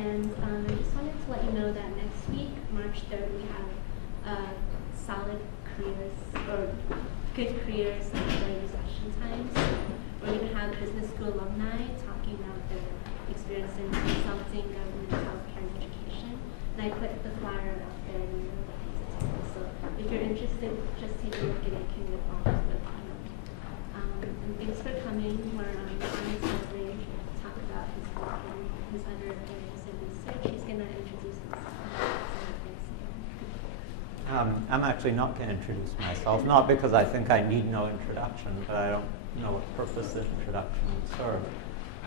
And I just wanted to let you know that next week, March 3rd, we have solid careers, or good careers during recession times. We're going to have business school alumni talking about their experience in consulting, government, healthcare, and education. And I put the flyer out there in the so if you're interested, just take a look and you can get involved with and thanks for coming. We're on Salaries to talk about his work and his other areas of research. He's going to introduce himself. I'm actually not going to introduce myself, not because I think I need no introduction, but I don't know what purpose this introduction would serve.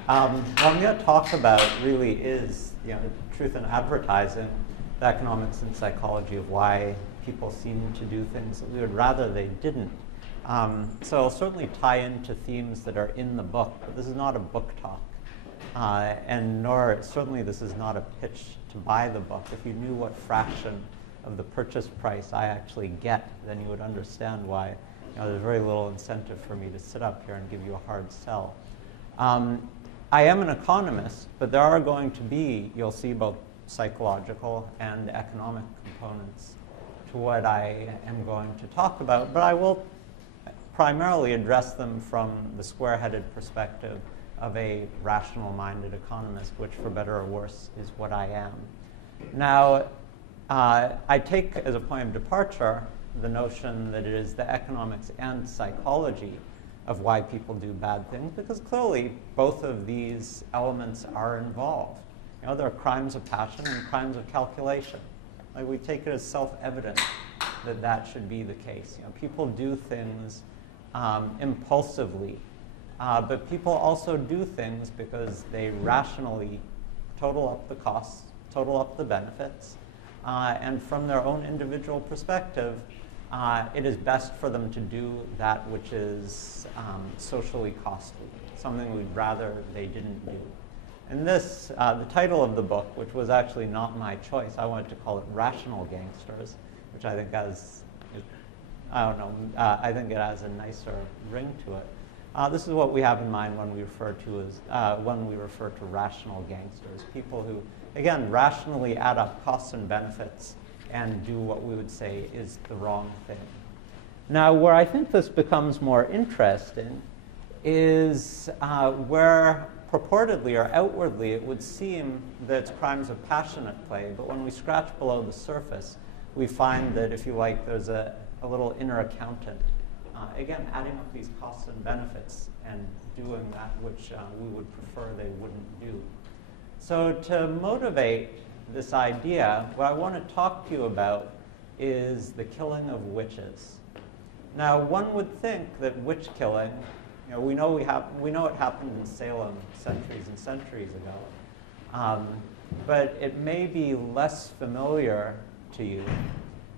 What I'm going to talk about really is, truth in advertising, the economics and psychology of why people seem to do things that we would rather they didn't. So I'll certainly tie into themes that are in the book, but this is not a book talk. And nor, certainly this is not a pitch to buy the book. If you knew what fraction of the purchase price I actually get, then you would understand why there's very little incentive for me to sit up here and give you a hard sell. I am an economist, but there are going to be, you'll see, both psychological and economic components to what I am going to talk about, but I will primarily address them from the square-headed perspective of a rational-minded economist, which, for better or worse, is what I am. Now, I take as a point of departure the notion that it is the economics and psychology of why people do bad things, because clearly both of these elements are involved. There are crimes of passion and crimes of calculation. Like, we take it as self-evident that that should be the case. People do things impulsively, but people also do things because they rationally total up the costs, total up the benefits, and from their own individual perspective, it is best for them to do that which is socially costly, something we'd rather they didn't do. And this, the title of the book, which was actually not my choice, I wanted to call it Rational Gangsters, which I think has, I think it has a nicer ring to it. This is what we have in mind when we refer to rational gangsters, people who, again, rationally add up costs and benefits and do what we would say is the wrong thing. Now, where I think this becomes more interesting is where purportedly or outwardly it would seem that it's crimes of passion at play, but when we scratch below the surface, we find that, if you like, there's a little inner accountant, again, adding up these costs and benefits and doing that which we would prefer they wouldn't do. So to motivate this idea, what I want to talk to you about is the killing of witches. Now, one would think that witch killing, we know it happened in Salem centuries and centuries ago, but it may be less familiar to you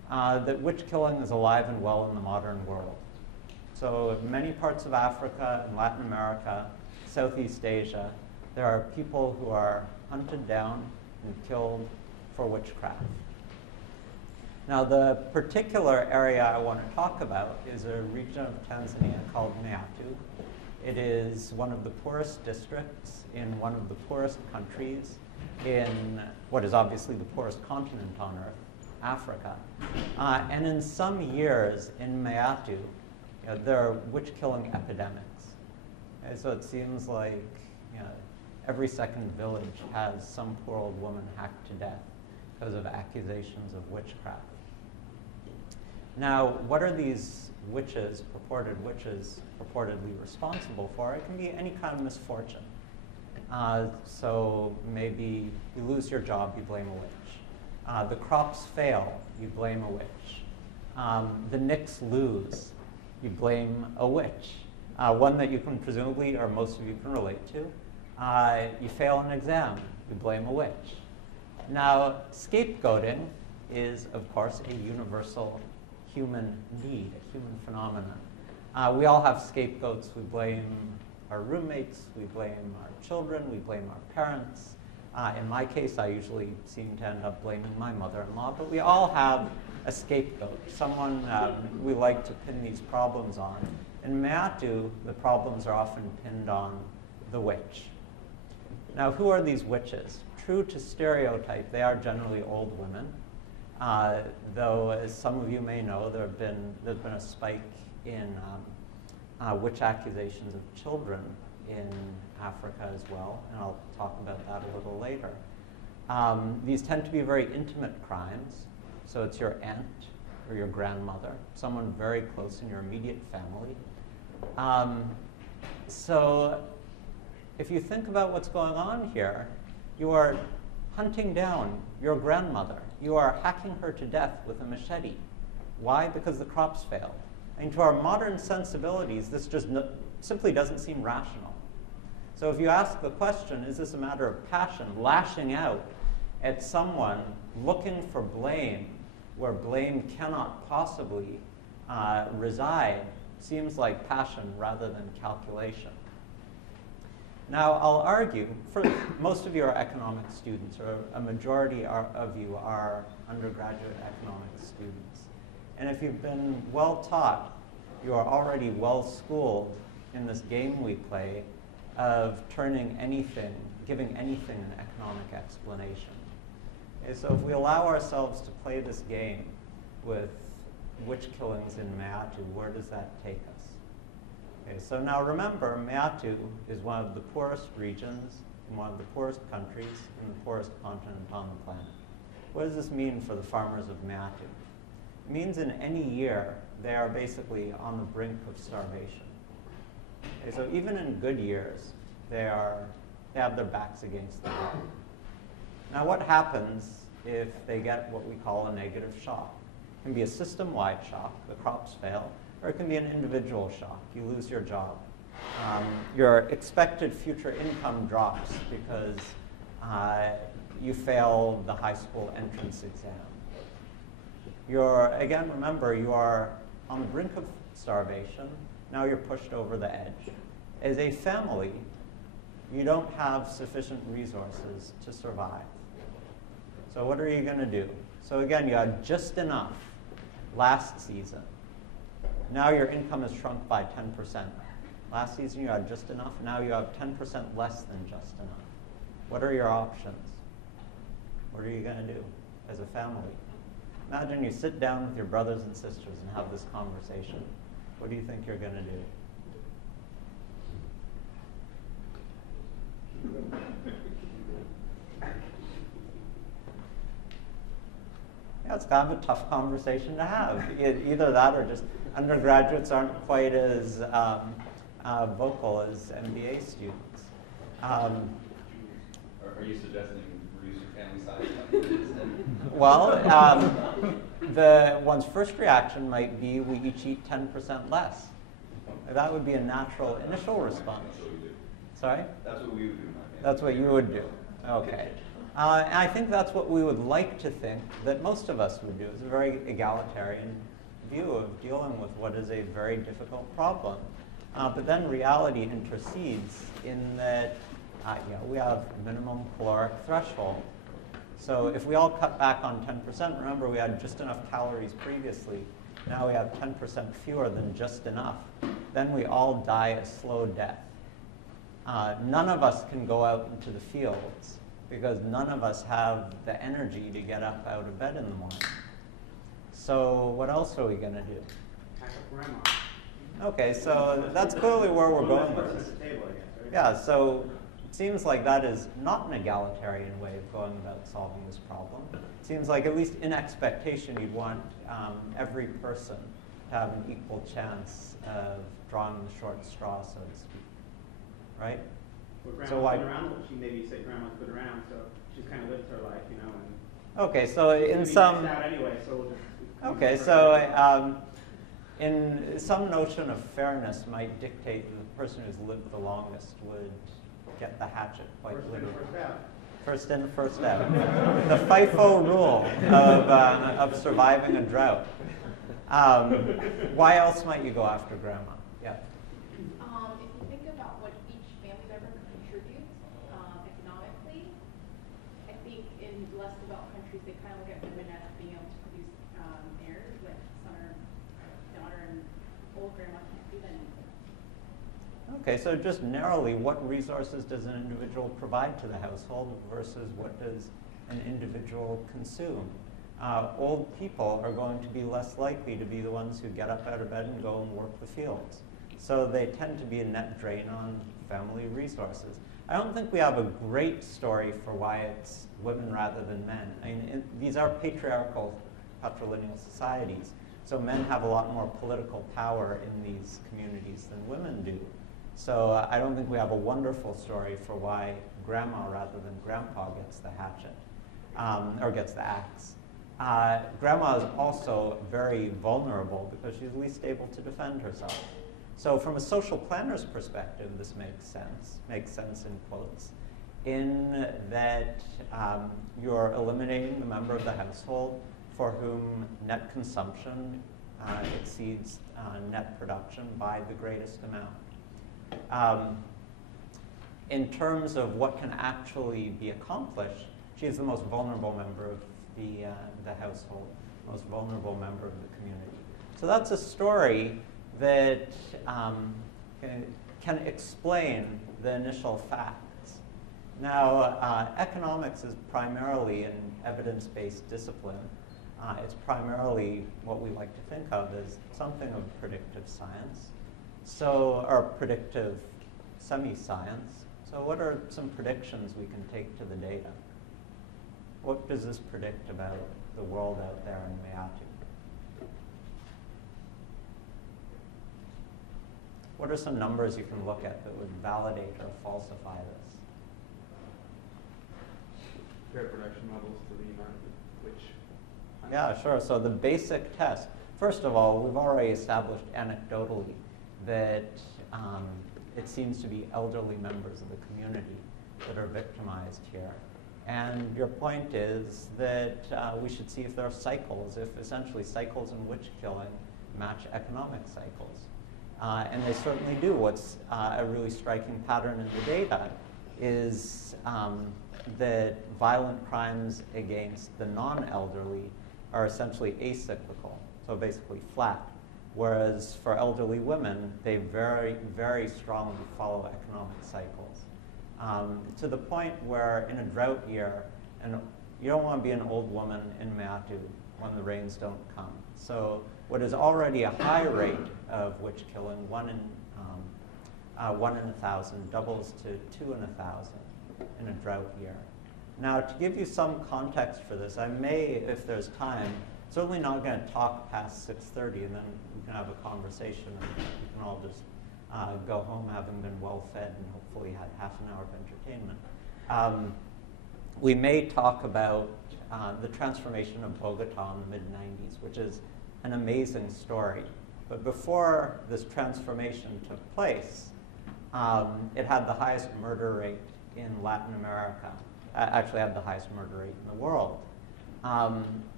that witch killing is alive and well in the modern world. So in many parts of Africa and Latin America, Southeast Asia, there are people who are hunted down and killed for witchcraft. Now, the particular area I want to talk about is a region of Tanzania called Meatu. It is one of the poorest districts in one of the poorest countries in what is obviously the poorest continent on Earth, Africa. And in some years in Meatu, there are witch-killing epidemics. And so it seems like every second village has some poor old woman hacked to death because of accusations of witchcraft. Now, what are these witches, purportedly responsible for? It can be any kind of misfortune. So maybe you lose your job, you blame a witch. The crops fail, you blame a witch. The Knicks lose, you blame a witch. One that you can presumably, or most of you can relate to. You fail an exam, you blame a witch. Now, scapegoating is, of course, a universal human need, a human phenomenon. We all have scapegoats. We blame our roommates, we blame our children, we blame our parents. In my case, I usually seem to end up blaming my mother-in-law, but we all have a scapegoat, someone we like to pin these problems on. In Meatu, the problems are often pinned on the witch. Now, who are these witches? True to stereotype, they are generally old women. Though, as some of you may know, there's been a spike in witch accusations of children in Africa as well, and I'll talk about that a little later. These tend to be very intimate crimes, so it's your aunt or your grandmother, someone very close in your immediate family. So if you think about what's going on here, you are hunting down your grandmother. You are hacking her to death with a machete. Why? Because the crops failed. And to our modern sensibilities, this just simply doesn't seem rational. So if you ask the question, is this a matter of passion, lashing out at someone looking for blame where blame cannot possibly reside, seems like passion rather than calculation. Now, I'll argue, for most of you are economics students, or a majority of you are undergraduate economics students. And if you've been well taught, you are already well schooled in this game we play of turning anything, giving anything an economic explanation. Okay, so if we allow ourselves to play this game with witch killings in Meatu, where does that take us? Okay, so now remember, Meatu is one of the poorest regions in one of the poorest countries in the poorest continent on the planet. What does this mean for the farmers of Meatu? It means in any year, they are basically on the brink of starvation. Okay, so even in good years, they have their backs against the wall. Now what happens if they get what we call a negative shock? It can be a system-wide shock, the crops fail, or it can be an individual shock. You lose your job. Your expected future income drops because you fail the high school entrance exam. Again, remember, you are on the brink of starvation. Now you're pushed over the edge. As a family, you don't have sufficient resources to survive. So what are you going to do? So again, you had just enough last season. Now your income has shrunk by 10%. Last season you had just enough. Now you have 10% less than just enough. What are your options? What are you going to do as a family? Imagine you sit down with your brothers and sisters and have this conversation. What do you think you're going to do? Yeah, it's kind of a tough conversation to have. Either that or just undergraduates aren't quite as vocal as MBA students. Are you suggesting reduce your family size? Well, one's first reaction might be we each eat 10% less. That would be a natural initial response. That's what we do. Sorry? That's what we would do. That's what you would do. Okay. And I think that's what we would like to think that most of us would do. It's a very egalitarian view of dealing with what is a very difficult problem. But then reality intercedes in that we have minimum caloric threshold. So if we all cut back on 10%, remember we had just enough calories previously. Now we have 10% fewer than just enough. Then we all die a slow death. None of us can go out into the fields because none of us have the energy to get up out of bed in the morning. So what else are we going to do? Pack up grandma. Okay, so that's clearly where we're going with this. Yeah, so it seems like that is not an egalitarian way of going about solving this problem. It seems like, at least in expectation, you'd want every person to have an equal chance of drawing the short straw, so to speak. Right? Well, grandma's So why? been around, she maybe said grandma's been around, so she's kind of lived her life, you know. And Okay, so in she's some. maxed out anyway, so we'll just Okay, so in some notion of fairness might dictate that the person who's lived the longest would get the hatchet quite literally. First in, first out. The FIFO rule of surviving a drought. Why else might you go after grandma? Yeah. If you think about what each family member contributes economically, I think in less developed countries they kind of look at women as being able to produce heirs, like son or daughter, and old grandma can't do that anymore. Okay, so just narrowly, what resources does an individual provide to the household versus what does an individual consume? Old people are going to be less likely to be the ones who get up out of bed and go and work the fields. So they tend to be a net drain on family resources. I don't think we have a great story for why it's women rather than men. I mean, these are patriarchal, patrilineal societies. So men have a lot more political power in these communities than women do. So I don't think we have a wonderful story for why grandma rather than grandpa gets the hatchet, or gets the axe. Grandma is also very vulnerable because she's least able to defend herself. So from a social planner's perspective, this makes sense in quotes, in that you're eliminating the member of the household for whom net consumption exceeds net production by the greatest amount. In terms of what can actually be accomplished, she's the most vulnerable member of the household, most vulnerable member of the community. So that's a story that can explain the initial facts. Now, economics is primarily an evidence-based discipline. It's primarily what we like to think of as something of predictive science, or predictive semi-science. So what are some predictions we can take to the data? What does this predict about the world out there in Meatu? What are some numbers you can look at that would validate or falsify this? Fair production models to the amount of which. Yeah, sure. So the basic test. First of all, we've already established anecdotally that it seems to be elderly members of the community that are victimized here. And your point is that we should see if there are cycles, if essentially cycles in witch killing match economic cycles. And they certainly do. What's a really striking pattern in the data is that violent crimes against the non-elderly are essentially acyclical, so basically flat. Whereas for elderly women, they very, very strongly follow economic cycles. To the point where in a drought year, and you don't want to be an old woman in Meatu when the rains don't come. So what is already a high rate of witch killing, 1 in 1,000, doubles to 2 in 1,000 in a drought year. Now, to give you some context for this, I may, if there's time, certainly not going to talk past 6:30, and then we can have a conversation, and we can all just go home having been well fed and hopefully had half an hour of entertainment. We may talk about the transformation of Bogota in the mid-90s, which is an amazing story. But before this transformation took place, it had the highest murder rate in Latin America. Actually had the highest murder rate in the world.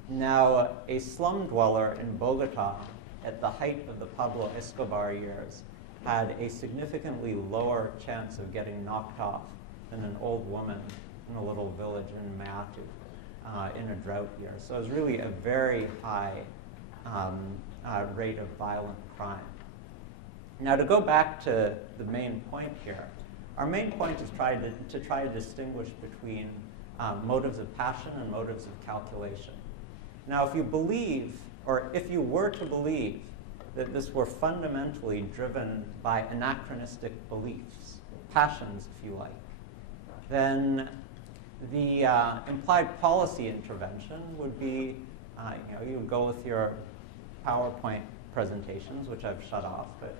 Now, a slum dweller in Bogota at the height of the Pablo Escobar years had a significantly lower chance of getting knocked off than an old woman in a little village in Meatu in a drought year. So it was really a very high rate of violent crime. Now, to go back to the main point here, our main point is to try to distinguish between motives of passion and motives of calculation. Now, if you believe, or if you were to believe, that this were fundamentally driven by anachronistic beliefs, passions, if you like, then the implied policy intervention would be, you would go with your PowerPoint presentations, which I've shut off, but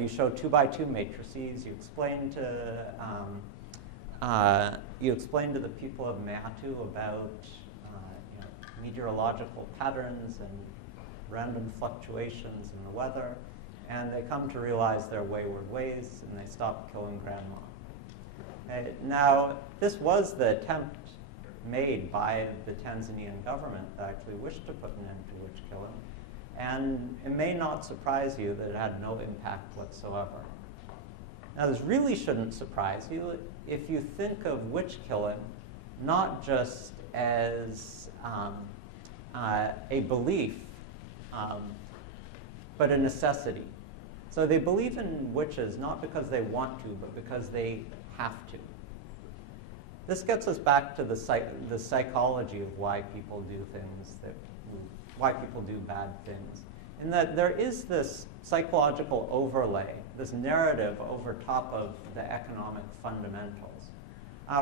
you show 2x2 matrices. You explain to the people of Meatu about meteorological patterns and random fluctuations in the weather, and they come to realize their wayward ways, and they stop killing grandma. Now, this was the attempt made by the Tanzanian government that actually wished to put an end to witch killing, and it may not surprise you that it had no impact whatsoever. Now, this really shouldn't surprise you if you think of witch killing not just as a belief, but a necessity. So they believe in witches not because they want to, but because they have to. This gets us back to the psychology of why people do things, why people do bad things. In that there is this psychological overlay, this narrative over top of the economic fundamentals.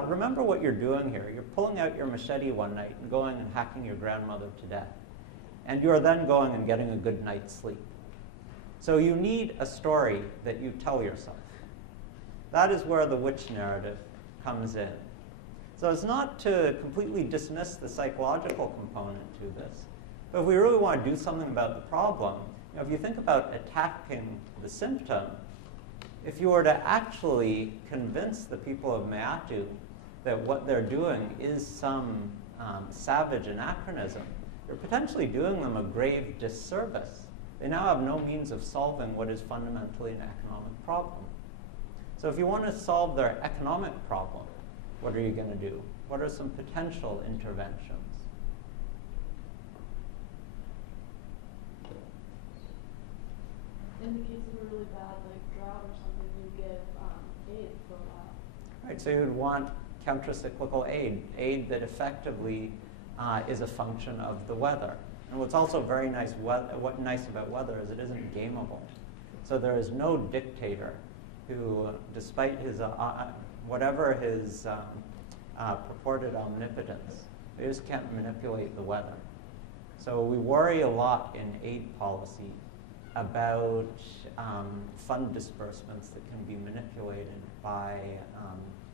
Remember what you're doing here. You're pulling out your machete one night and going and hacking your grandmother to death. And you're then going and getting a good night's sleep. So you need a story that you tell yourself. That is where the witch narrative comes in. So it's not to completely dismiss the psychological component to this, but if we really want to do something about the problem, if you think about attacking the symptom, if you were to actually convince the people of Meatu that what they're doing is some savage anachronism, you're potentially doing them a grave disservice. They now have no means of solving what is fundamentally an economic problem. So if you want to solve their economic problem, what are you going to do? What are some potential interventions? In the case of a really bad drought or something, you give aid for a while. Right, so you would want countercyclical aid that effectively is a function of the weather. And what's also very nice about weather is it isn't gameable. So there is no dictator who, despite his whatever his purported omnipotence, they just can't manipulate the weather. So we worry a lot in aid policy about fund disbursements that can be manipulated by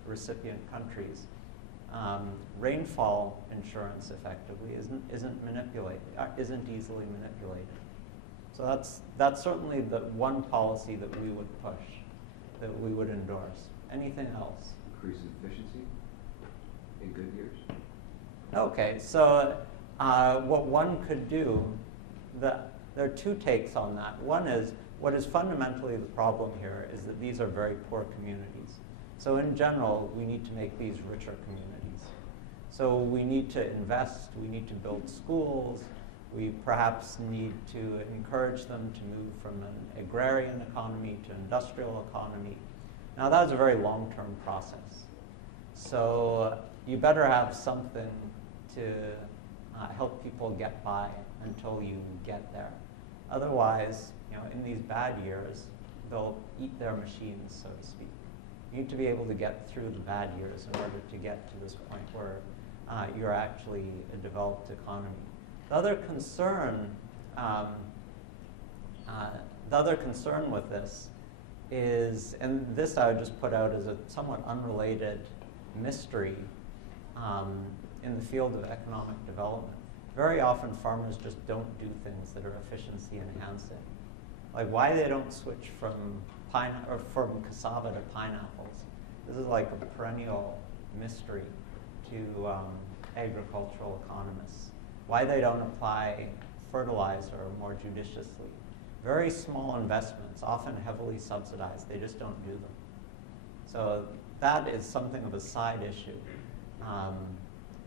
recipient countries. Rainfall insurance, effectively, isn't easily manipulated. So that's certainly the one policy that we would push, that we would endorse. Anything else? Increase efficiency in good years? Okay, so what one could do, there are two takes on that. One is, what is fundamentally the problem here is that these are very poor communities. So in general, we need to make these richer communities. So we need to invest, we need to build schools, we perhaps need to encourage them to move from an agrarian economy to industrial economy. Now that's a very long-term process. So you better have something to help people get by until you get there. Otherwise, in these bad years, they'll eat their machines, so to speak. You need to be able to get through the bad years in order to get to this point where you're actually a developed economy. The other concern with this is, and this I would just put out as a somewhat unrelated mystery in the field of economic development. Very often farmers just don't do things that are efficiency enhancing. Like why they don't switch from cassava to pineapples. This is like a perennial mystery to agricultural economists. Why they don't apply fertilizer more judiciously. Very small investments, often heavily subsidized. They just don't do them. So that is something of a side issue.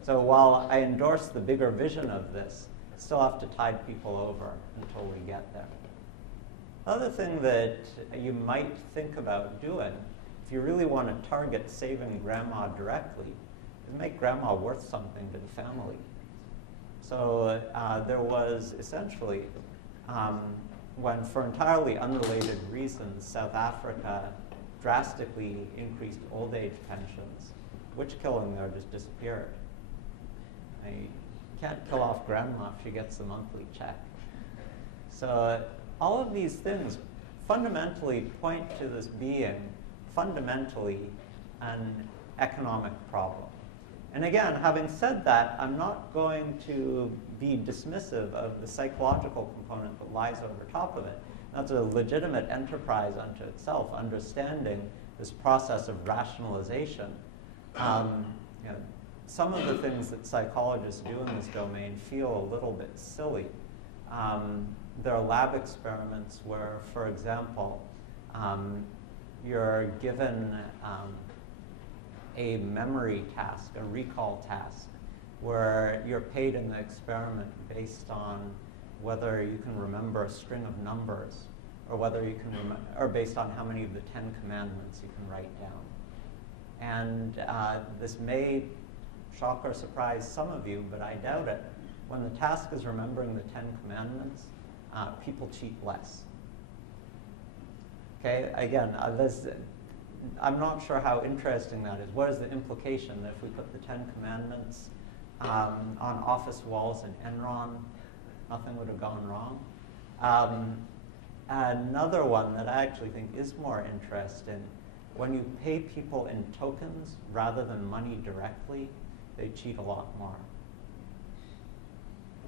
So while I endorse the bigger vision of this, I still have to tide people over until we get there. Another thing that you might think about doing, if you really want to target saving grandma directly, is make grandma worth something to the family. So there was essentially, when for entirely unrelated reasons, South Africa drastically increased old age pensions, witch killing there just disappeared. You can't kill off grandma if she gets the monthly check. So all of these things fundamentally point to this being fundamentally an economic problem. And again, having said that, I'm not going to be dismissive of the psychological component that lies over top of it. That's a legitimate enterprise unto itself, understanding this process of rationalization. Some of the things that psychologists do in this domain feel a little bit silly. There are lab experiments where, for example, you're given a memory task, a recall task, where you're paid in the experiment based on whether you can remember a string of numbers or whether you can or based on how many of the 10 commandments you can write down. And this may shock or surprise some of you, but I doubt it. When the task is remembering the 10 commandments, people cheat less. Okay, again, I'm not sure how interesting that is. What is the implication that if we put the 10 commandments on office walls in Enron, nothing would have gone wrong? Another one that I actually think is more interesting, when you pay people in tokens rather than money directly, they cheat a lot more.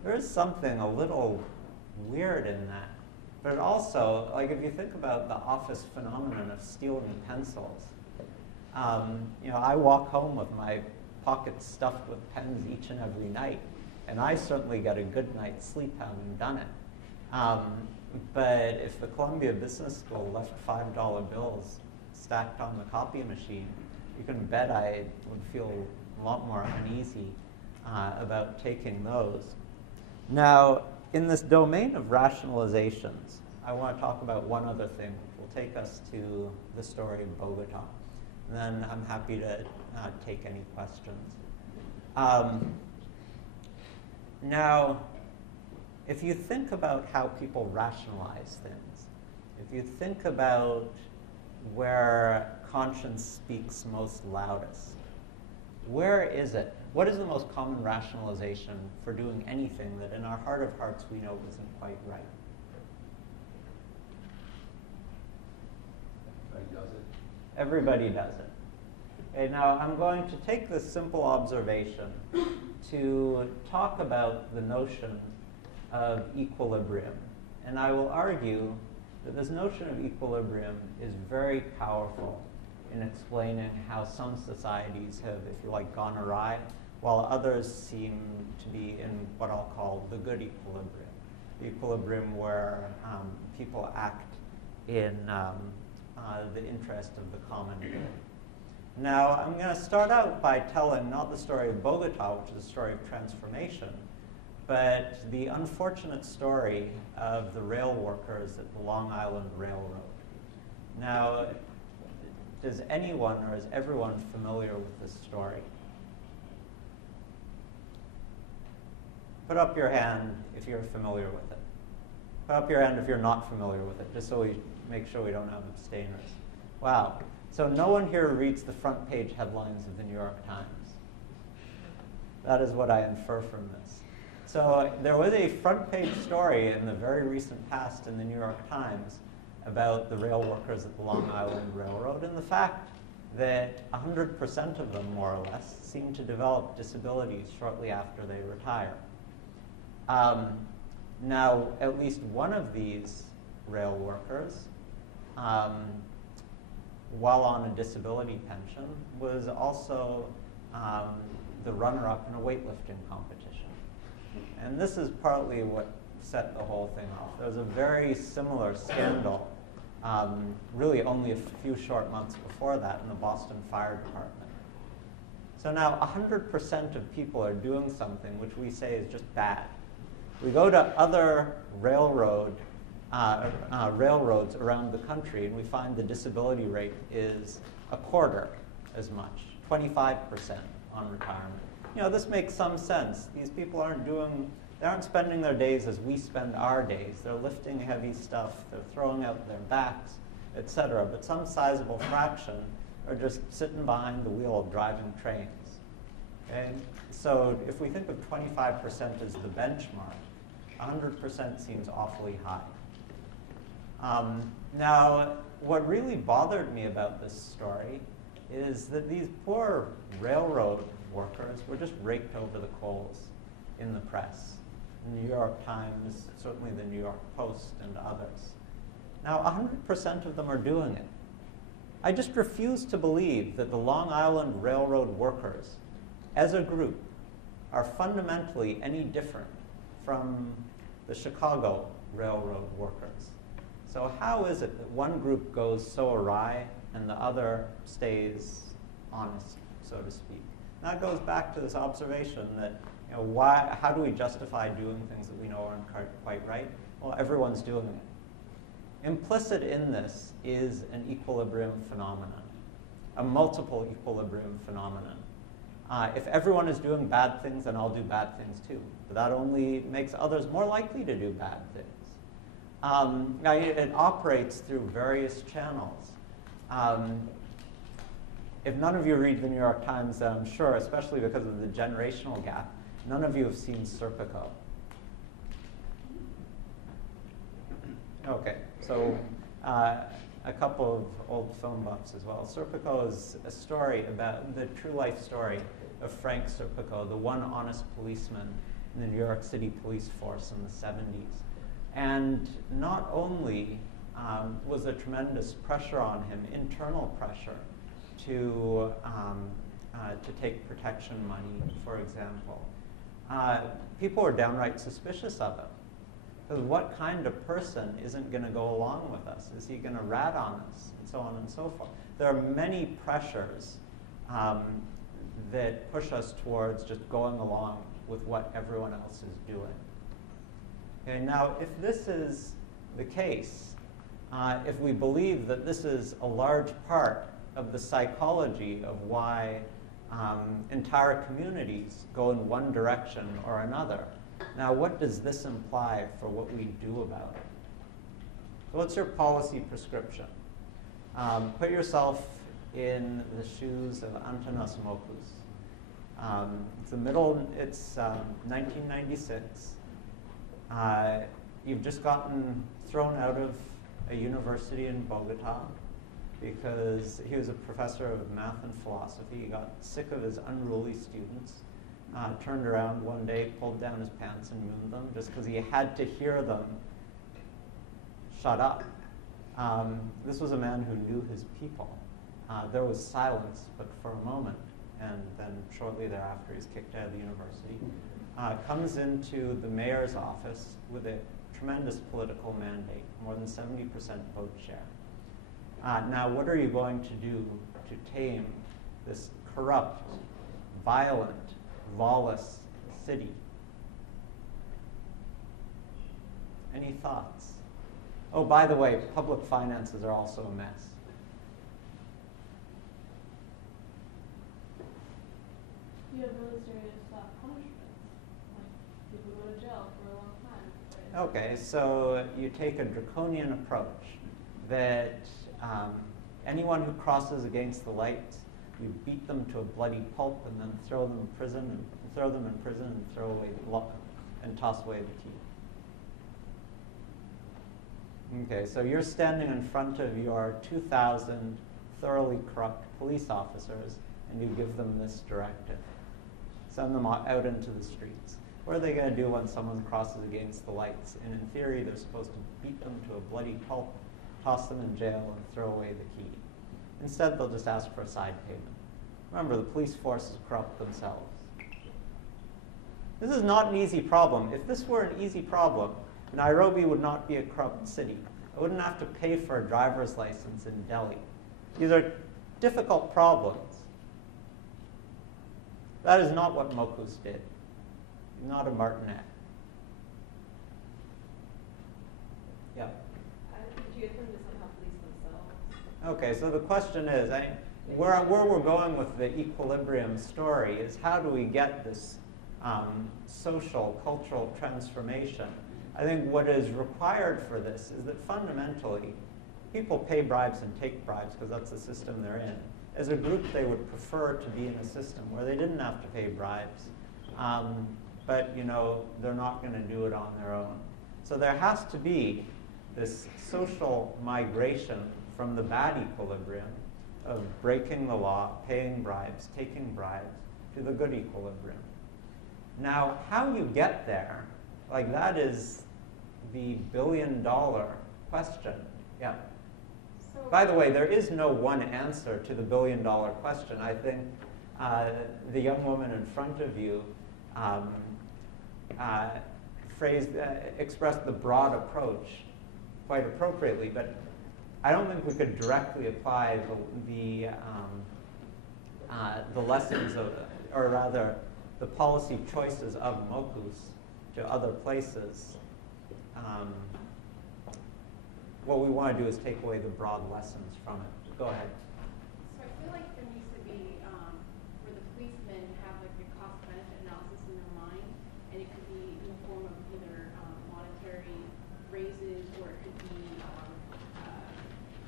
There is something a little weird in that. But also, like if you think about the office phenomenon of stealing pencils, I walk home with my pockets stuffed with pens each and every night, and I certainly get a good night's sleep having done it. But if the Columbia Business School left $5 bills stacked on the copy machine, you can bet I would feel a lot more uneasy about taking those. Now, in this domain of rationalizations, I want to talk about one other thing which will take us to the story of Bogota. And then I'm happy to take any questions. Now, if you think about how people rationalize things, if you think about where conscience speaks most loudest, where is it? What is the most common rationalization for doing anything that in our heart of hearts we know isn't quite right? Everybody does it. Everybody does it. Okay, now I'm going to take this simple observation to talk about the notion of equilibrium. And I will argue that this notion of equilibrium is very powerful in explaining how some societies have, if you like, gone awry, while others seem to be in what I'll call the good equilibrium, the equilibrium where people act in the interest of the common good. Now, I'm going to start out by telling not the story of Bogota, which is a story of transformation, but the unfortunate story of the rail workers at the Long Island Railroad. Now, does anyone or is everyone familiar with this story? Put up your hand if you're familiar with it. Put up your hand if you're not familiar with it, just so we make sure we don't have abstainers. Wow. So no one here reads the front page headlines of the New York Times. That is what I infer from this. So there was a front page story in the very recent past in the New York Times about the rail workers at the Long Island Railroad and the fact that 100% of them, more or less, seem to develop disabilities shortly after they retire. Now, at least one of these rail workers, while on a disability pension, was also the runner-up in a weightlifting competition. And this is partly what set the whole thing off. There was a very similar scandal, really only a few short months before that, in the Boston Fire Department. So now 100% of people are doing something which we say is just bad. We go to other railroads around the country, and we find the disability rate is a quarter as much, 25% on retirement. You know, this makes some sense. These people they aren't spending their days as we spend our days. They're lifting heavy stuff, they're throwing out their backs, etc. But some sizable fraction are just sitting behind the wheel of driving trains. Okay? So if we think of 25% as the benchmark, 100% seems awfully high. Now, what really bothered me about this story is that these poor railroad workers were just raked over the coals in the press. The New York Times, certainly the New York Post, and others. Now, 100% of them are doing it. I just refuse to believe that the Long Island Railroad workers, as a group, are fundamentally any different from the Chicago Railroad workers. So how is it that one group goes so awry and the other stays honest, so to speak? And that goes back to this observation that, you know, how do we justify doing things that we know aren't quite right? Well, everyone's doing it. implicit in this is an equilibrium phenomenon, a multiple equilibrium phenomenon. If everyone is doing bad things, then I'll do bad things too. But that only makes others more likely to do bad things. Now, it operates through various channels. If none of you read the New York Times, I'm sure, especially because of the generational gap, none of you have seen Serpico. Okay, so a couple of old film buffs as well. Serpico is a story about the true life story of Frank Serpico, the one honest policeman in the New York City police force in the 70s. And not only was there tremendous pressure on him, internal pressure, to take protection money, for example. People were downright suspicious of him. Because what kind of person isn't going to go along with us? Is he going to rat on us? And so on and so forth. There are many pressures that push us towards just going along with what everyone else is doing. Okay, now, if this is the case, if we believe that this is a large part of the psychology of why entire communities go in one direction or another, now what does this imply for what we do about it? So what's your policy prescription? Put yourself in the shoes of Antanas Mokus. It's 1996. You've just gotten thrown out of a university in Bogota because he was a professor of math and philosophy. He got sick of his unruly students, turned around one day, pulled down his pants and mooned them just because he had to hear them shut up. This was a man who knew his people. There was silence, but for a moment, and then shortly thereafter he's kicked out of the university. Comes into the mayor's office with a tremendous political mandate, more than 70% vote share. Now, what are you going to do to tame this corrupt, violent, lawless city? Any thoughts? Oh, by the way, public finances are also a mess. You have really serious punishments. Like, people go to jail for a long time. Right? Okay, so you take a draconian approach that anyone who crosses against the lights, you beat them to a bloody pulp and then throw them in prison and throw away and toss away the key. Okay, so you're standing in front of your 2,000 thoroughly corrupt police officers and you give them this directive. Send them out into the streets. What are they going to do when someone crosses against the lights? And in theory, they're supposed to beat them to a bloody pulp, toss them in jail, and throw away the key. Instead, they'll just ask for a side payment. Remember, the police force is corrupt themselves. This is not an easy problem. If this were an easy problem, Nairobi would not be a corrupt city. I wouldn't have to pay for a driver's license in Delhi. These are difficult problems. That is not what Mokus did. He's not a martinet. Yeah? Did you get them to somehow police themselves? Okay, so the question is, where we're going with the equilibrium story is how do we get this social, cultural transformation? I think what is required for this is that fundamentally, people pay bribes and take bribes because that's the system they're in. As a group, they would prefer to be in a system where they didn't have to pay bribes, but they're not going to do it on their own. So there has to be this social migration from the bad equilibrium of breaking the law, paying bribes, taking bribes, to the good equilibrium. Now, how you get there, that is the billion-dollar question. Yeah. By the way, there is no one answer to the billion-dollar question. I think the young woman in front of you expressed the broad approach quite appropriately, but I don't think we could directly apply the lessons of, or rather, the policy choices of Mokus to other places what we want to do is take away the broad lessons from it. Go ahead. So I feel like there needs to be, for the policemen, have like a cost-benefit analysis in their mind, and it could be in the form of either monetary raises, or it could be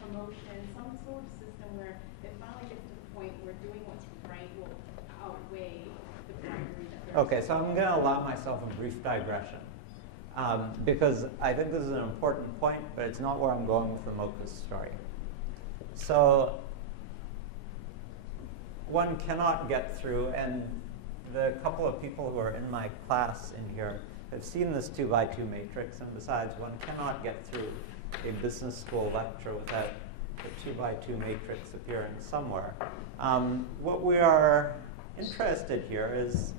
promotion, some sort of system where it finally gets to the point where doing what's right will outweigh the bribery that they're. Okay, so I'm going to allow myself a brief digression. Because I think this is an important point, but it's not where I'm going with the Mocha's story. So one cannot get through, and the couple of people who are in my class in here have seen this 2x2 matrix, and besides, one cannot get through a business school lecture without the 2x2 matrix appearing somewhere. What we're interested in here is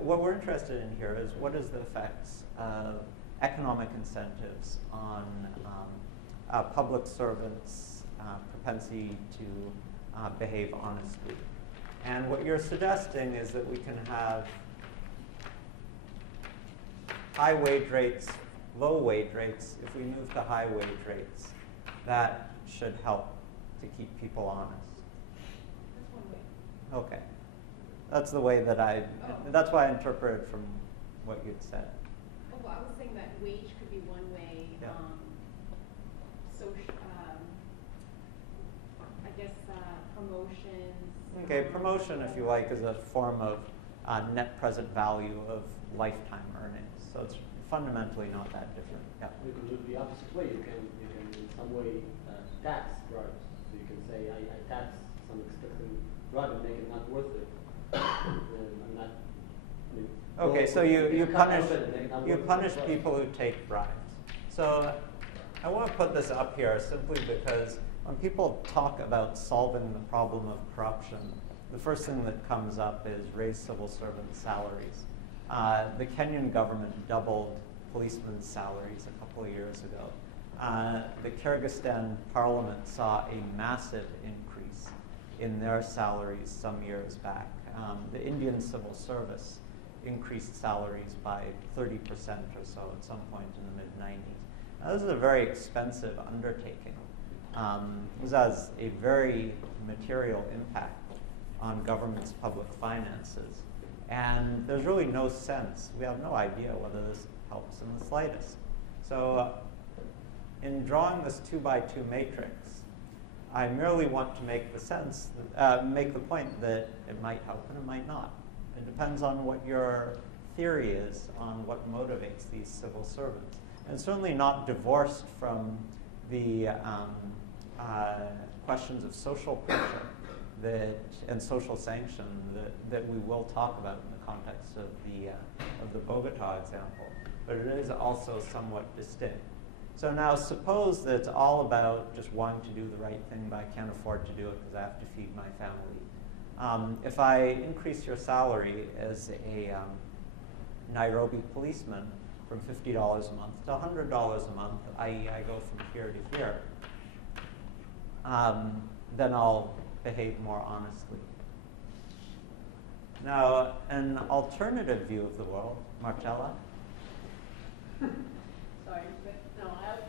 what is the effects of economic incentives on public servants' propensity to behave honestly. And what you're suggesting is that we can have high wage rates, low wage rates. If we move to high wage rates, that should help to keep people honest. That's one way. Okay. That's the way that that's why I interpreted from what you'd said. Oh, well, I was saying that wage could be one way. Yeah. Social, I guess, promotions. Okay, promotion, if you like, is a form of net present value of lifetime earnings. So it's fundamentally not that different. Yeah. You can do it the opposite way. You can in some way tax bribes. So you can say I tax some expecting bribe and make it not worth it. Okay, so you punish people who take bribes. So I want to put this up here simply because when people talk about solving the problem of corruption, the first thing that comes up is raise civil servant salaries. The Kenyan government doubled policemen's salaries a couple of years ago. The Kyrgyzstan parliament saw a massive increase in their salaries some years back. The Indian civil service increased salaries by 30% or so at some point in the mid-90s. Now, this is a very expensive undertaking. This has a very material impact on government's public finances. And there's really no sense, we have no idea whether this helps in the slightest. So in drawing this 2x2 matrix, I merely want to make the point that it might help and it might not. It depends on what your theory is on what motivates these civil servants. And certainly not divorced from the questions of social pressure and social sanction that we will talk about in the context of the Bogota example. But it is also somewhat distinct. So now suppose that it's all about just wanting to do the right thing, but I can't afford to do it because I have to feed my family. If I increase your salary as a Nairobi policeman from $50 a month to $100 a month, i.e. I go from here to here, then I'll behave more honestly. Now, an alternative view of the world, Marcella? Sorry, but no,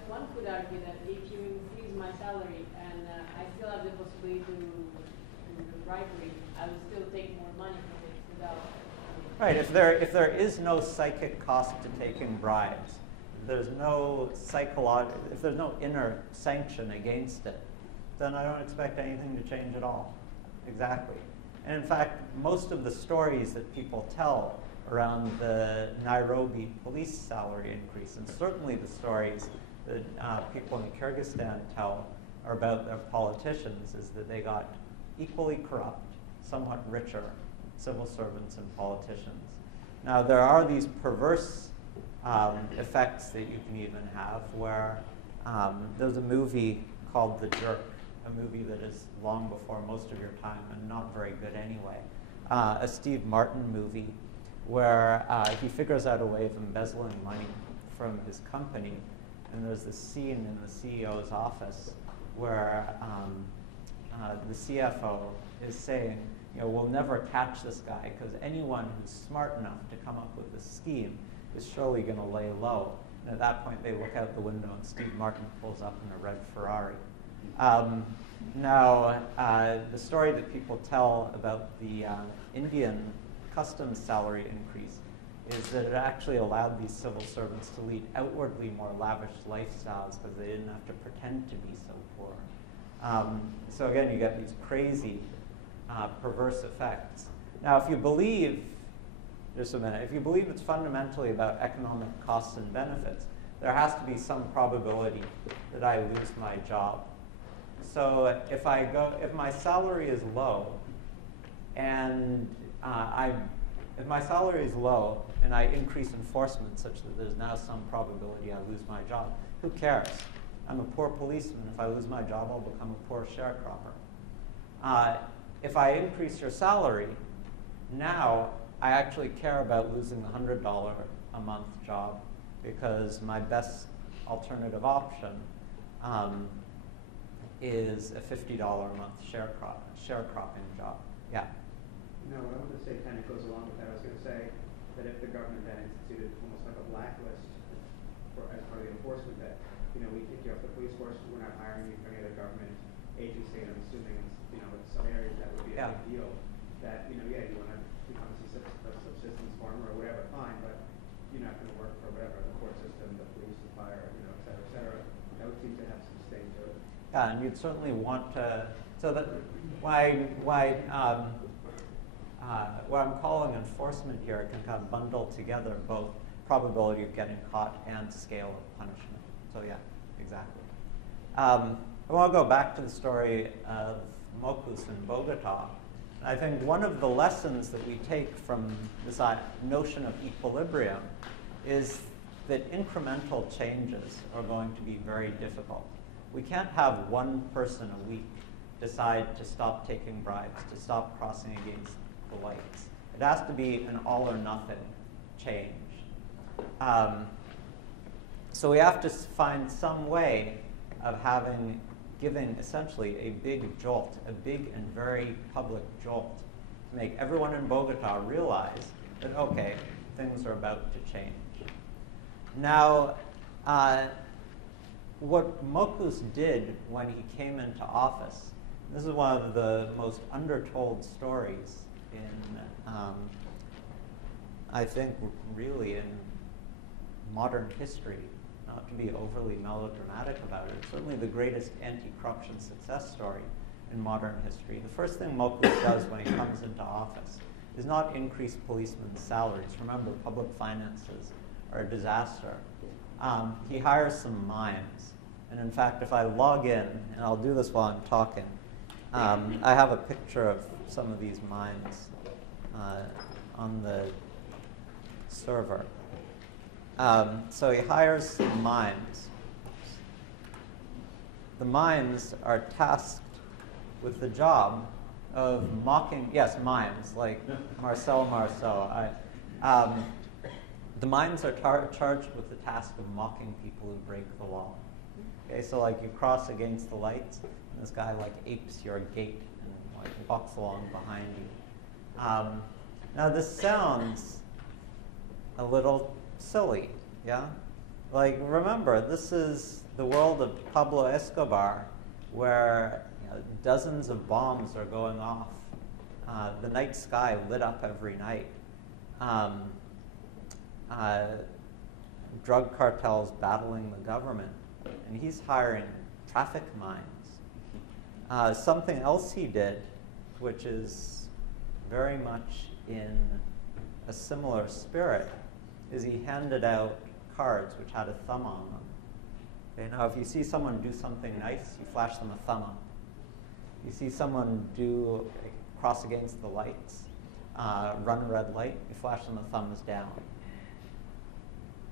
one could argue that if you increase my salary and I still have the possibility to do bribery, I will still take more money from it without. Right. If there is no psychic cost to taking bribes, if there's no inner sanction against it, then I don't expect anything to change at all. Exactly. And in fact, most of the stories that people tell around the Nairobi police salary increase, and certainly the stories that people in Kyrgyzstan tell are about their politicians, is that they got equally corrupt, somewhat richer civil servants and politicians. Now, there are these perverse effects that you can even have where there's a movie called The Jerk, a movie that is long before most of your time and not very good anyway, a Steve Martin movie where he figures out a way of embezzling money from his company. And there's this scene in the CEO's office where the CFO is saying, we'll never catch this guy because anyone who's smart enough to come up with this scheme is surely going to lay low. And at that point, they look out the window and Steve Martin pulls up in a red Ferrari. Now, the story that people tell about the Indian customs salary increase is that it actually allowed these civil servants to lead outwardly more lavish lifestyles because they didn't have to pretend to be so poor. So again, you get these crazy, perverse effects. Now, if you believe, just a minute, if you believe it's fundamentally about economic costs and benefits, there has to be some probability that I lose my job. So if my salary is low, and if my salary is low and I increase enforcement such that there's now some probability I lose my job, who cares? I'm a poor policeman. If I lose my job, I'll become a poor sharecropper. If I increase your salary, now I actually care about losing the $100 a month job because my best alternative option is a $50 a month sharecropping job. Yeah. No, what I wanted to say kind of goes along with that. I was going to say that if the government then instituted almost like a blacklist as part of the enforcement, that we kick you off the police force, we're not hiring you for any other government agency, and I'm assuming in some areas that would be a big deal. That you want to become a subsistence farmer or whatever, fine, but you're not going to work for whatever the court system, the police, the fire, et cetera, et cetera. That would seem to have some sting to it. Yeah, and you'd certainly want to. So that what I'm calling enforcement here can kind of bundle together both probability of getting caught and scale of punishment. So yeah, exactly. I want to go back to the story of Mocus in Bogota. I think one of the lessons that we take from this notion of equilibrium is that incremental changes are going to be very difficult. We can't have one person a week decide to stop taking bribes, to stop crossing against the lights. It has to be an all or nothing change. So we have to find some way of giving essentially a big jolt, a big and very public jolt, to make everyone in Bogota realize that, okay, things are about to change. Now, what Mocus did when he came into office, this is one of the most undertold stories in, I think, really in modern history. Not to be overly melodramatic about it, it's certainly the greatest anti-corruption success story in modern history. The first thing Mocus does when he comes into office is not increase policemen's salaries. Remember, public finances are a disaster. He hires some mimes. And in fact, if I log in, and I'll do this while I'm talking, I have a picture of some of these mimes on the server. So he hires some mimes. The mimes are tasked with the job of mocking, yes, mimes, like Marcel Marceau. The mimes are charged with the task of mocking people who break the law. Okay, so like you cross against the lights, and this guy like apes your gait and like walks along behind you. Now this sounds a little silly, yeah? Like remember, this is the world of Pablo Escobar, where dozens of bombs are going off. The night sky lit up every night. Drug cartels battling the government, and he's hiring traffic mimes. Something else he did, which is very much in a similar spirit, is he handed out cards which had a thumb on them. Okay, now if you see someone do something nice, you flash them a thumb up. You see someone cross against the lights, run a red light, you flash them a thumbs down.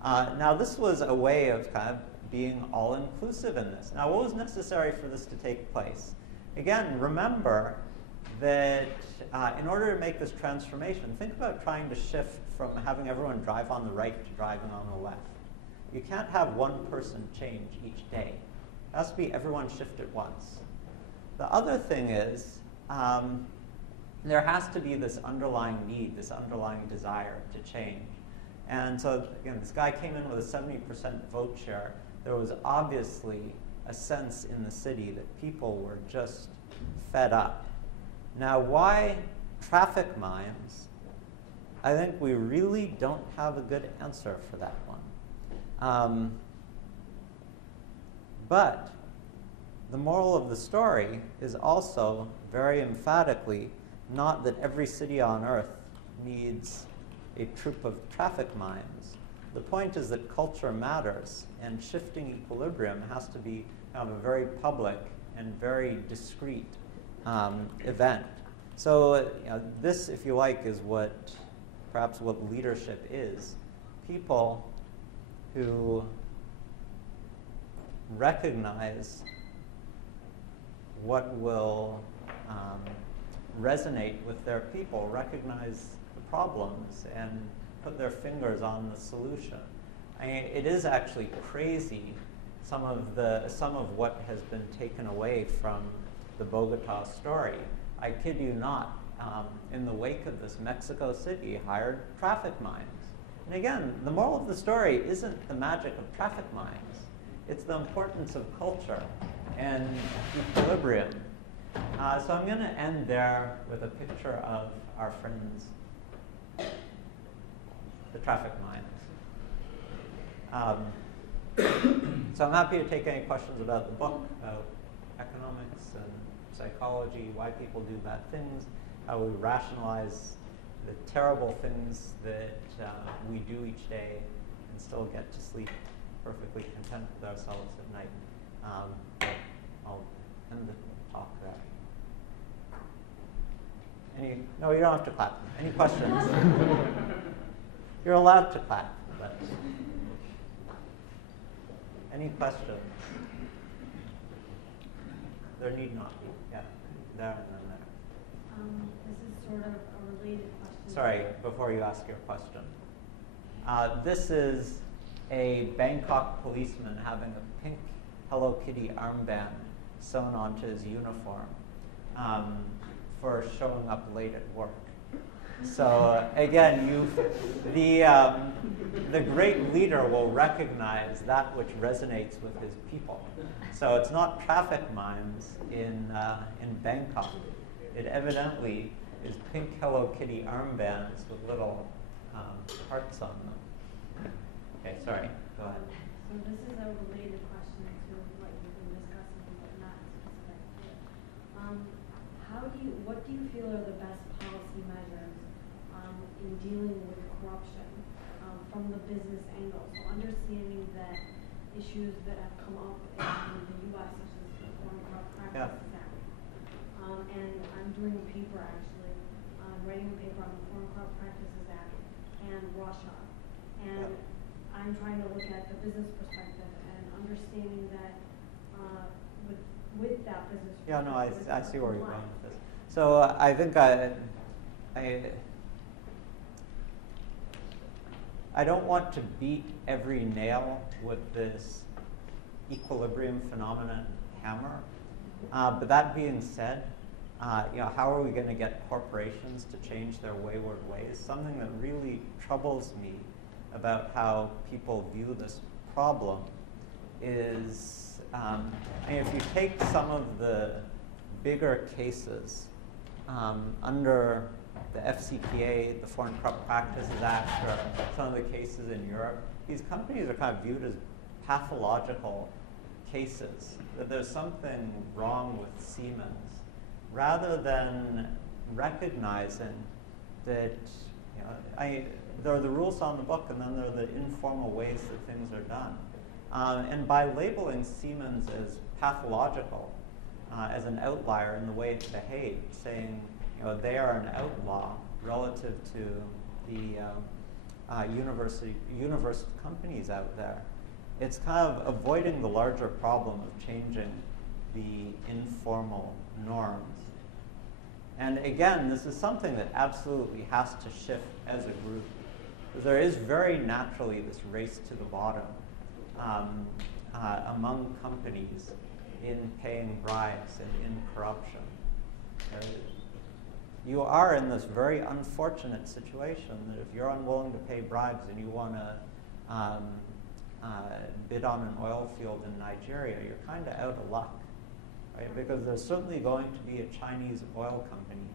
Now this was a way of kind of being all-inclusive in this. Now what was necessary for this to take place? Again, remember that in order to make this transformation, think about trying to shift from having everyone drive on the right to driving on the left. You can't have one person change each day. It has to be everyone shift at once. The other thing is there has to be this underlying need, this underlying desire to change. And so, again, this guy came in with a 70% vote share. There was obviously a sense in the city that people were just fed up. Now, why traffic mines? I think we really don't have a good answer for that one. But the moral of the story is also very emphatically not that every city on earth needs a troop of traffic mines. The point is that culture matters, and shifting equilibrium has to be kind of a very public and very discreet event. So this, if you like, is perhaps what leadership is. People who recognize what will resonate with their people, recognize the problems, and put their fingers on the solution. I mean, it is actually crazy, some of what has been taken away from the Bogota story. I kid you not, in the wake of this, Mexico City hired traffic mines. And again, the moral of the story isn't the magic of traffic mines. It's the importance of culture and equilibrium. So I'm going to end there with a picture of our friends, the traffic mines. So I'm happy to take any questions about the book, about economics and psychology, why people do bad things, how we rationalize the terrible things that we do each day and still get to sleep perfectly content with ourselves at night. I'll end the talk there. No, you don't have to clap. Any questions? You're allowed to clap. But any questions? There need not be. Yeah, there and then there. This is sort of a related question. Sorry, before you ask your question. This is a Bangkok policeman having a pink Hello Kitty armband sewn onto his uniform for showing up late at work. So again, the great leader will recognize that which resonates with his people. So it's not traffic mines in Bangkok. It evidently is pink Hello Kitty armbands with little hearts on them. Okay, sorry. Go ahead. So this is a related question to what you've been discussing, but not specific. What do you feel are the best policy measures in dealing with corruption from the business angle? So understanding that issues that have come up in the U.S., such as the Foreign Corrupt Practices Act, and I'm doing a paper actually, writing a paper on the Foreign Corrupt Practices Act and Russia, and I'm trying to look at the business perspective and understanding that with that business perspective. Yeah, no, I see where you're going with this. So I think I don't want to beat every nail with this equilibrium phenomenon hammer. But that being said, how are we going to get corporations to change their wayward ways? Something that really troubles me about how people view this problem is, if you take some of the bigger cases under the FCPA, the Foreign Corrupt Practices Act, or some of the cases in Europe, these companies are kind of viewed as pathological cases, that there's something wrong with Siemens, rather than recognizing that there are the rules on the book, and then there are the informal ways that things are done. And by labeling Siemens as pathological, as an outlier in the way it behaved, saying they are an outlaw relative to the universe of companies out there, it's kind of avoiding the larger problem of changing the informal norms. And again, this is something that absolutely has to shift as a group. There is very naturally this race to the bottom among companies in paying bribes and in corruption. you are in this very unfortunate situation that if you're unwilling to pay bribes and you want to bid on an oil field in Nigeria, you're kind of out of luck, right? Because there's certainly going to be a Chinese oil company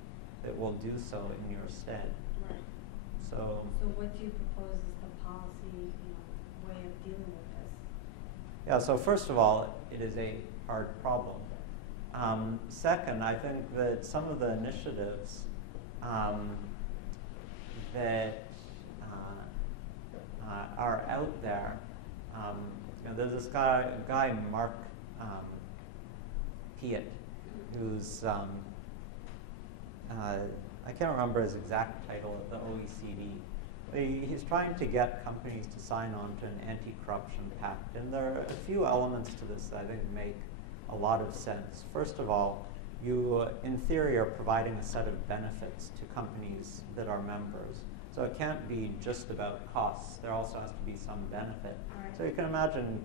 that will do so in your stead. Right. So what do you propose is the policy, way of dealing with this? yeah, so first of all, it is a hard problem. Second, I think that some of the initiatives that are out there, there's this guy Mark Piet, who's, I can't remember his exact title at the OECD. He's trying to get companies to sign on to an anti-corruption pact. And there are a few elements to this that I think make a lot of sense. First of all, you, in theory, are providing a set of benefits to companies that are members. So it can't be just about costs. There also has to be some benefit. Right. So you can imagine,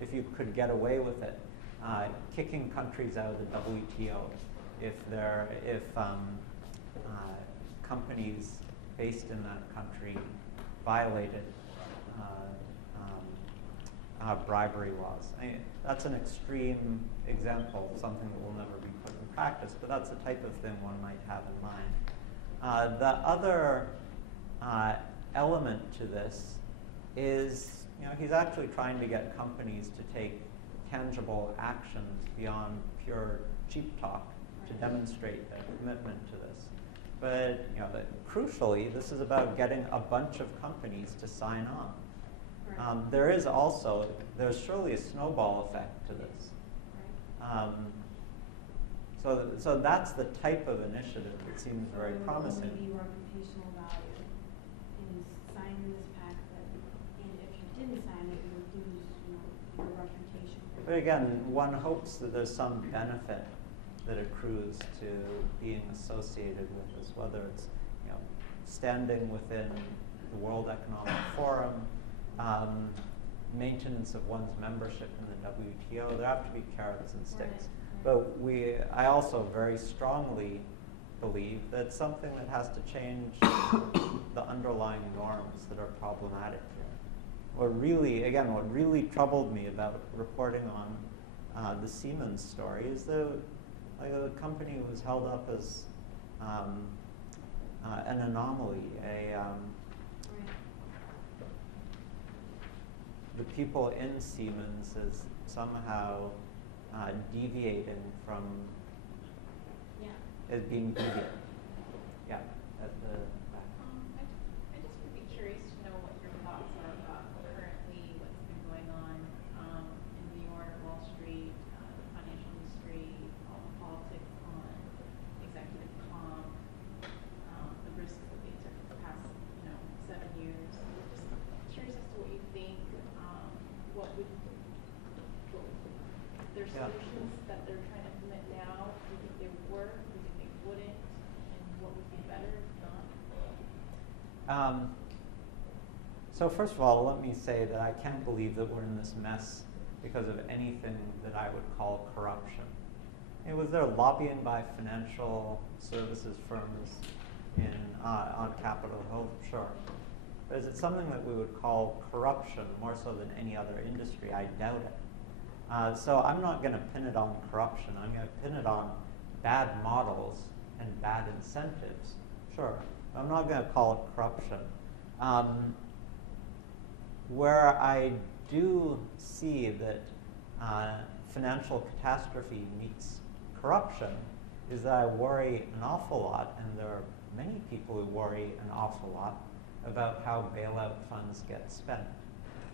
if you could get away with it, kicking countries out of the WTO if companies based in that country violated bribery laws. That's an extreme example, something that will never be put in practice, but that's the type of thing one might have in mind. The other element to this is, he's actually trying to get companies to take tangible actions beyond pure cheap talk to demonstrate their commitment to this. But crucially, this is about getting a bunch of companies to sign on. Right. There's surely a snowball effect to this. Right. So that's the type of initiative that seems very promising. It would only be reputational value in signing this pact, and if you didn't sign it, you would lose, your reputation. But again, one hopes that there's some benefit that accrues to being associated with this, whether it's standing within the World Economic Forum, maintenance of one's membership in the WTO. There have to be carrots and sticks. Right. But I also very strongly believe that something that has to change the underlying norms that are problematic here. What really troubled me about reporting on the Siemens story is the company was held up as an anomaly. The people in Siemens is somehow deviating from as being deviant. Yeah, at the back. I just would be curious to know what your thoughts are about currently what's been going on in New York, Wall Street, the financial industry, all the politics on executive comp, the risks that they took the past 7 years. Just curious as to what you think. What would their solutions that they're trying to implement now? Do you think they would work? Do you think they wouldn't? And what would be better if not? So first of all, let me say that I can't believe that we're in this mess because of anything that I would call corruption. Was there lobbying by financial services firms on Capitol Hill? Sure. But is it something that we would call corruption more so than any other industry? I doubt it. So I'm not going to pin it on corruption. I'm going to pin it on bad models and bad incentives. Sure. I'm not going to call it corruption. Where I do see that financial catastrophe meets corruption is that I worry an awful lot, and there are many people who worry an awful lot about how bailout funds get spent.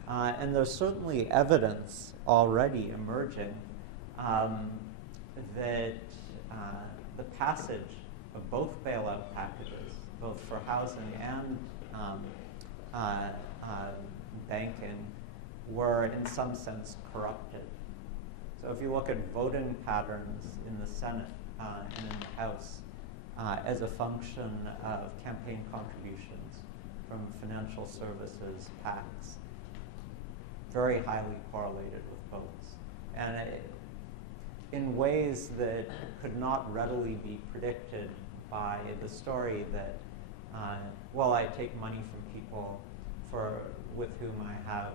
And there's certainly evidence already emerging that the passage of both bailout packages, both for housing and banking, were in some sense corrupted. So if you look at voting patterns in the Senate and in the House as a function of campaign contributions from financial services PACs, very highly correlated with votes. And in ways that could not readily be predicted by the story that, well, I take money from people with whom I have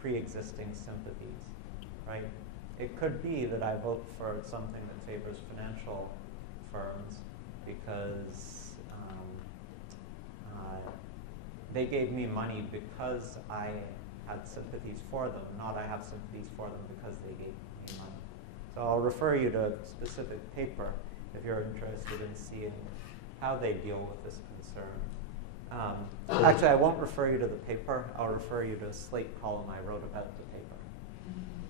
pre-existing sympathies, right? It could be that I vote for something that favors financial firms because they gave me money because I had sympathies for them, not I have sympathies for them because they gave me money. So I'll refer you to a specific paper if you're interested in seeing how they deal with this concern. Actually, I won't refer you to the paper. I'll refer you to a Slate column I wrote about the paper.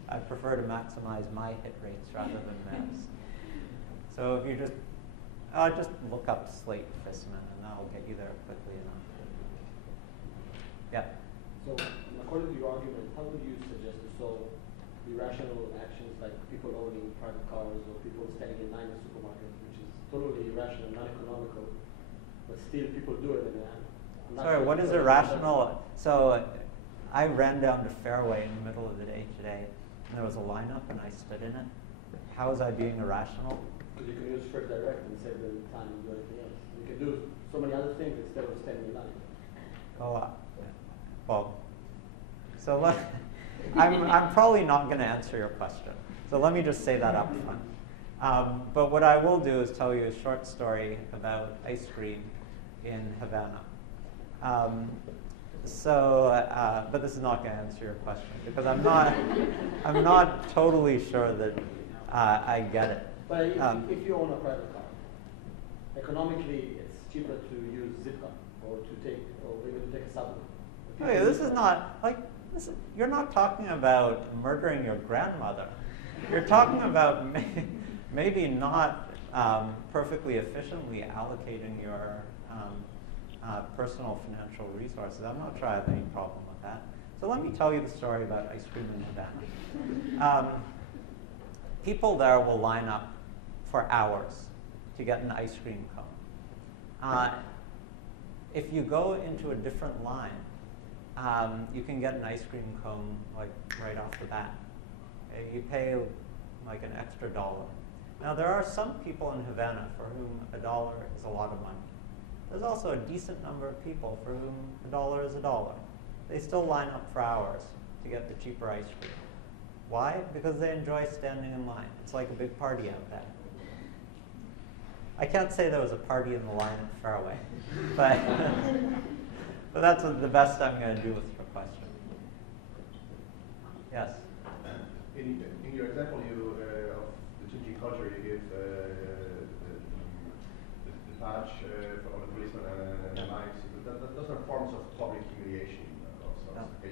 I prefer to maximize my hit rates rather than theirs. So if you just look up Slate Fissman, and that'll get you there quickly enough. Yeah. So, according to your argument, how would you suggest to solve irrational actions like people owning private cars or people standing in line in the supermarket, which is totally irrational, not economical, but still people do it? And I'm not Sorry, sure what is irrational? So I ran down to Fairway in the middle of the day today, and there was a lineup, and I stood in it. How was I being irrational? Because you can use First Direct and save the time and do anything else. You can do so many other things instead of standing in line. Oh, well, so I'm probably not going to answer your question. So let me just say that up front. But what I will do is tell you a short story about ice cream in Havana. But this is not going to answer your question because I'm not totally sure that I get it. But if you own a private car, economically it's cheaper to use Zipcar or even to take a subway. Okay, this is not like you're not talking about murdering your grandmother. You're talking about maybe not perfectly efficiently allocating your personal financial resources. I'm not sure I have any problem with that. So let me tell you the story about ice cream in Havana. People there will line up for hours to get an ice cream cone. If you go into a different line, you can get an ice cream cone like right off the bat. You pay like an extra $1. Now there are some people in Havana for whom $1 is a lot of money. There's also a decent number of people for whom $1 is $1. They still line up for hours to get the cheaper ice cream. Why? Because they enjoy standing in line. It's like a big party out there. I can't say there was a party in the line at Fairway, but but that's the best I'm going to do with your question. Yes? In your example of the changing culture, you give the badge for the policeman and the knives. Those are forms of public humiliation.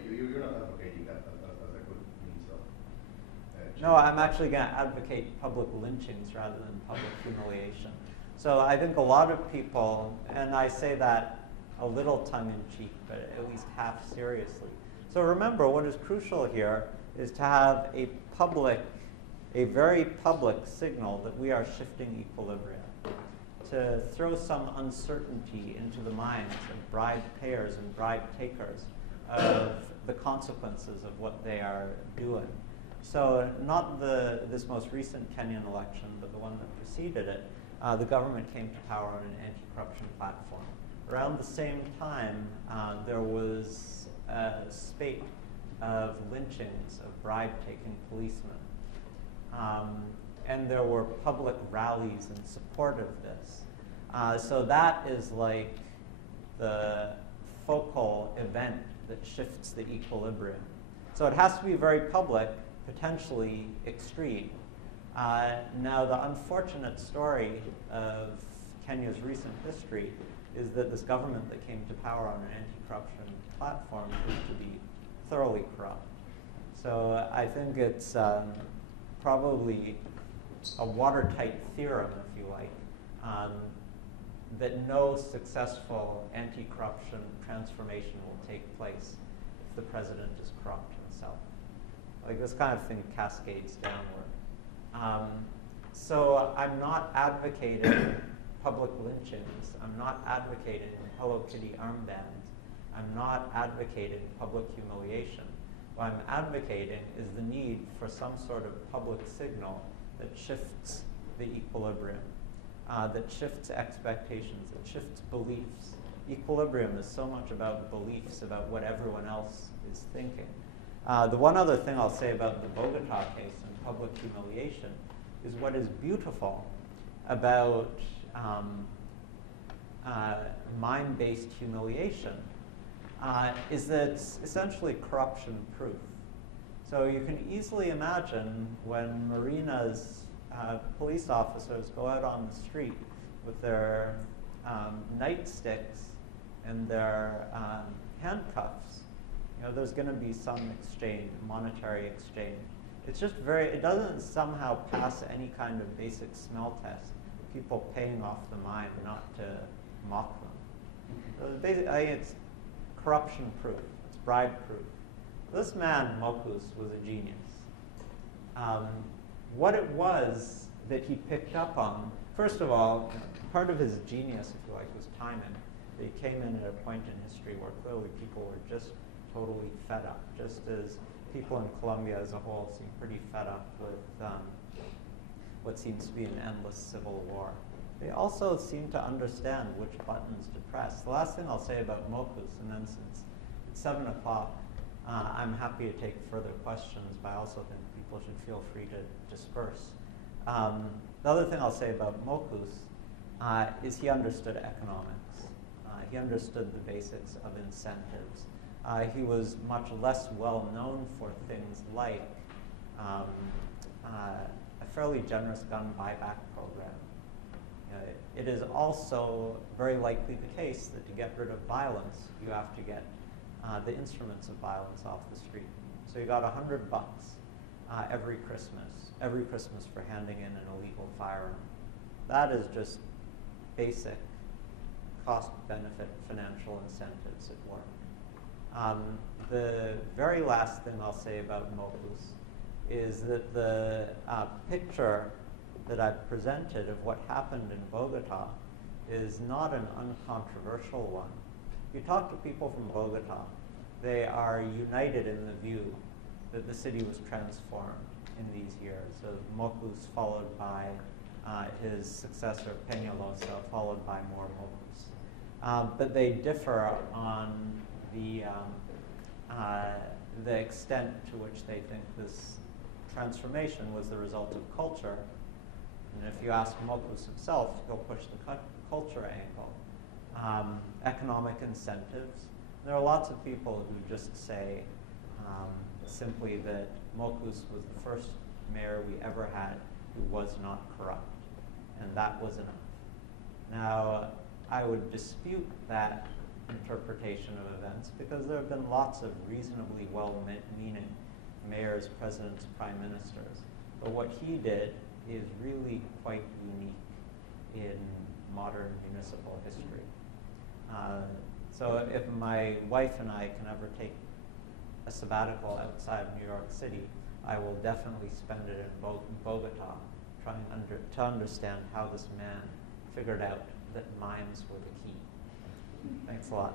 You're not advocating that as a good means of no, I'm actually going to advocate public lynchings rather than public humiliation. So I think a lot of people, and I say that a little tongue-in-cheek, but at least half seriously. So remember, what is crucial here is to have a very public signal that we are shifting equilibrium, to throw some uncertainty into the minds of bribe payers and bribe takers of the consequences of what they are doing. So not this most recent Kenyan election, but the one that preceded it, the government came to power on an anti-corruption platform. Around the same time, there was a spate of lynchings of bribe-taking policemen. And there were public rallies in support of this. So that is like the focal event that shifts the equilibrium. So it has to be very public, potentially extreme. Now, the unfortunate story of Kenya's recent history is that this government that came to power on an anti-corruption platform proved to be thoroughly corrupt. So I think it's probably a watertight theorem, if you like, that no successful anti-corruption transformation will take place if the president is corrupt himself. Like this kind of thing cascades downward. So I'm not advocating public lynchings. I'm not advocating Hello Kitty armbands. I'm not advocating public humiliation. What I'm advocating is the need for some sort of public signal that shifts the equilibrium. that shifts expectations, that shifts beliefs. Equilibrium is so much about beliefs, about what everyone else is thinking. The one other thing I'll say about the Bogota case and public humiliation is what is beautiful about mime-based humiliation is that it's essentially corruption-proof. So you can easily imagine when Marina's police officers go out on the street with their nightsticks and their handcuffs, there's going to be some exchange, monetary exchange. It's just it doesn't somehow pass any kind of basic smell test. People paying off the mime not to mock them. So it's corruption-proof. It's bribe-proof. This man, Mokus, was a genius. What it was that he picked up on, first of all, part of his genius, if you like, was timing. He came in at a point in history where clearly people were just totally fed up, just as people in Colombia as a whole seem pretty fed up with what seems to be an endless civil war. They also seem to understand which buttons to press. The last thing I'll say about Mokus, and then since it's 7 o'clock, I'm happy to take further questions, but I also think people should feel free to disperse. The other thing I'll say about Mokus is he understood economics. He understood the basics of incentives. He was much less well known for things like a fairly generous gun buyback program. It is also very likely the case that to get rid of violence, you have to get the instruments of violence off the street. So you got $100 every Christmas for handing in an illegal firearm. That is just basic cost-benefit financial incentives at work. The very last thing I'll say about Mokus is that the picture that I've presented of what happened in Bogota is not an uncontroversial one. You talk to people from Bogota, they are united in the view that the city was transformed in these years. So Mokus followed by his successor Peñalosa, followed by more Mokus. But they differ on the extent to which they think this transformation was the result of culture. And if you ask Mokus himself, he'll push the culture angle. Economic incentives. There are lots of people who just say simply that Mokus was the first mayor we ever had who was not corrupt, and that was enough. Now, I would dispute that interpretation of events because there have been lots of reasonably well-meaning mayors, presidents, prime ministers. But what he did is really quite unique in modern municipal history. So if my wife and I can ever take a sabbatical outside of New York City, I will definitely spend it in Bogota, trying to understand how this man figured out that mimes were the key. Thanks a lot.